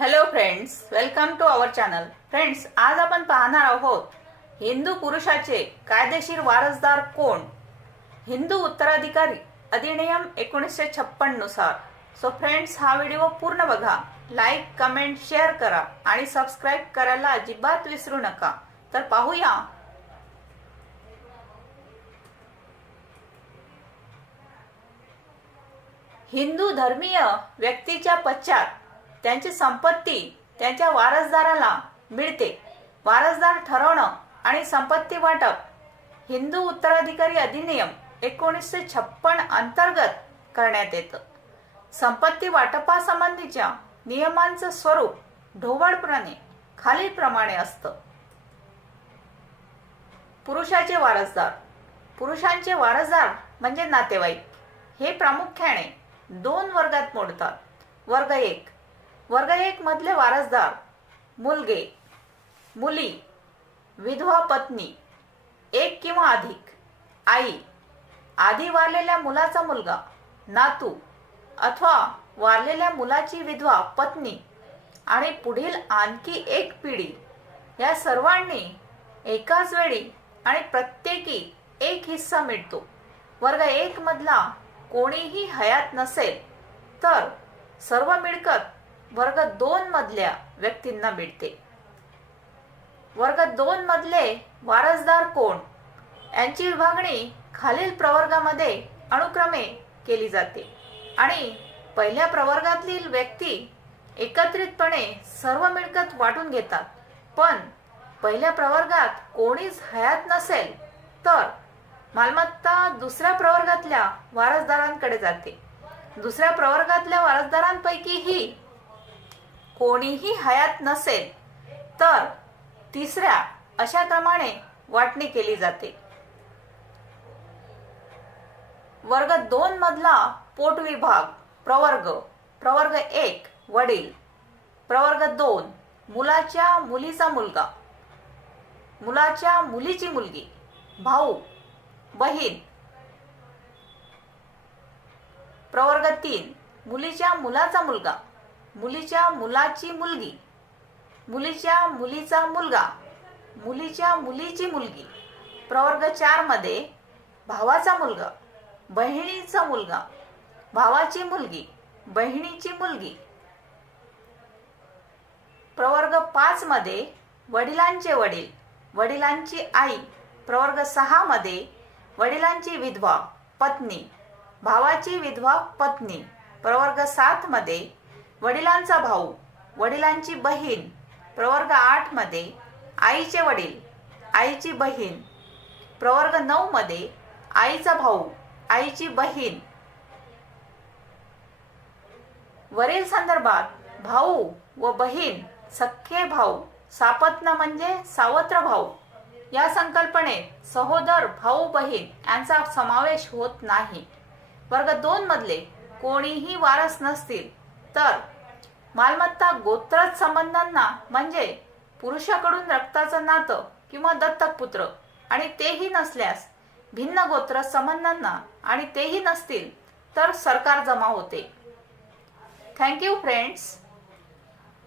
Hello friends welcome to our channel friends आज आपण पाहणार आहोत हिंदू पुरुषाचे कायदेशीर वारसदार कोण? हिंदू उत्तराधिकारी अधिनियम एकोणीसशे छप्पननुसार. सो फ्रेंड्स हा व्हिडिओ पूर्ण बघा. लाईक कमेंट शेअर करा आणि सबस्क्राईब करायला अजिबात विसरू नका. तर पाहूया. हिंदू धर्मीय व्यक्तीच्या पश्चात त्यांची संपत्ती त्यांच्या वारसदाराला मिळते. वारसदार ठरवणं आणि संपत्ती वाटप हिंदू उत्तराधिकारी अधिनियम एकोणीसशे छप्पन अंतर्गत करण्यात येतं. संपत्ती वाटपासंबंधीच्या नियमांचं स्वरूप ढोबळपणे खालीलप्रमाणे असतं. पुरुषाचे वारसदार. पुरुषांचे वारसदार म्हणजे नातेवाईक. हे प्रामुख्याने दोन वर्गात मोडतात. वर्ग एक वर्ग एक मधले वारसदार मुलगे मुली विधवा पत्नी एक किंवा अधिक आई आधी वारलेल्या मुलाचा मुलगा नातू अथवा वारलेल्या मुलाची विधवा पत्नी आणि पुढील आणखी एक पिढी या सर्वांनी एकाच वेळी आणि प्रत्येकी एक हिस्सा मिळतो. वर्ग एक मधला कोणीही हयात नसेल तर सर्व मिळकत वर्ग दोन मधल्या व्यक्तींना मिळते वर्ग दोन मधले वारसदार कोण? यांची विभागणी खालील प्रवर्गामध्ये अनुक्रमे केली जाते. आणि पहिल्या प्रवर्गातील व्यक्ती एकत्रितपणे सर्व मिळकत वाटून घेतात. पण पहिल्या प्रवर्गात कोणीच हयात नसेल तर मालमत्ता दुसऱ्या प्रवर्गातल्या वारसदारांकडे जाते. दुसऱ्या प्रवर्गातल्या वारसदारांपैकीही कोणीही हयात नसेल तर तिसऱ्या अशा क्रमाने वाटणी केली जाते. वर्ग दोन मधला पोट विभाग प्रवर्ग प्रवर्ग एक वडील. प्रवर्ग दोन मुलाच्या मुलीचा मुलगा. मुलाच्या मुलीची मुलगी भाऊ बहीण. प्रवर्ग तीन मुलीच्या मुलाचा मुलगा. मुलीच्या मुलाची मुलगी. मुलीच्या मुलीचा मुलगा. मुलीच्या मुलीची मुलगी. प्रवर्ग चारमध्ये भावाचा मुलगा बहिणीचा मुलगा भावाची मुलगी बहिणीची मुलगी. प्रवर्ग पाचमध्ये वडिलांचे वडील वडिलांची आई. प्रवर्ग सहामध्ये वडिलांची विधवा पत्नी. भावाची विधवा पत्नी. प्रवर्ग सातमध्ये वडिलांचा भाऊ वडिलांची बहीण प्रवर्ग आठमध्ये आईचे वडील आईची बहीण प्रवर्ग नऊमध्ये आईचा भाऊ आईची बहीण. वरील संदर्भात भाऊ व बहीण सख्खे भाऊ सापत्न म्हणजे सावत्र भाऊ. या संकल्पनेत सहोदर भाऊ बहीण यांचा समावेश होत नाही. वर्ग दोन मधले कोणीही वारस नसतील. तर मालमत्ता गोत्रज संबंधांना म्हणजे पुरुषाकडून रक्ताचं नातं किंवा दत्तक पुत्र आणि तेही नसल्यास भिन्न गोत्र संबंधांना आणि तेही नसतील तर सरकार जमा होते. Thank you friends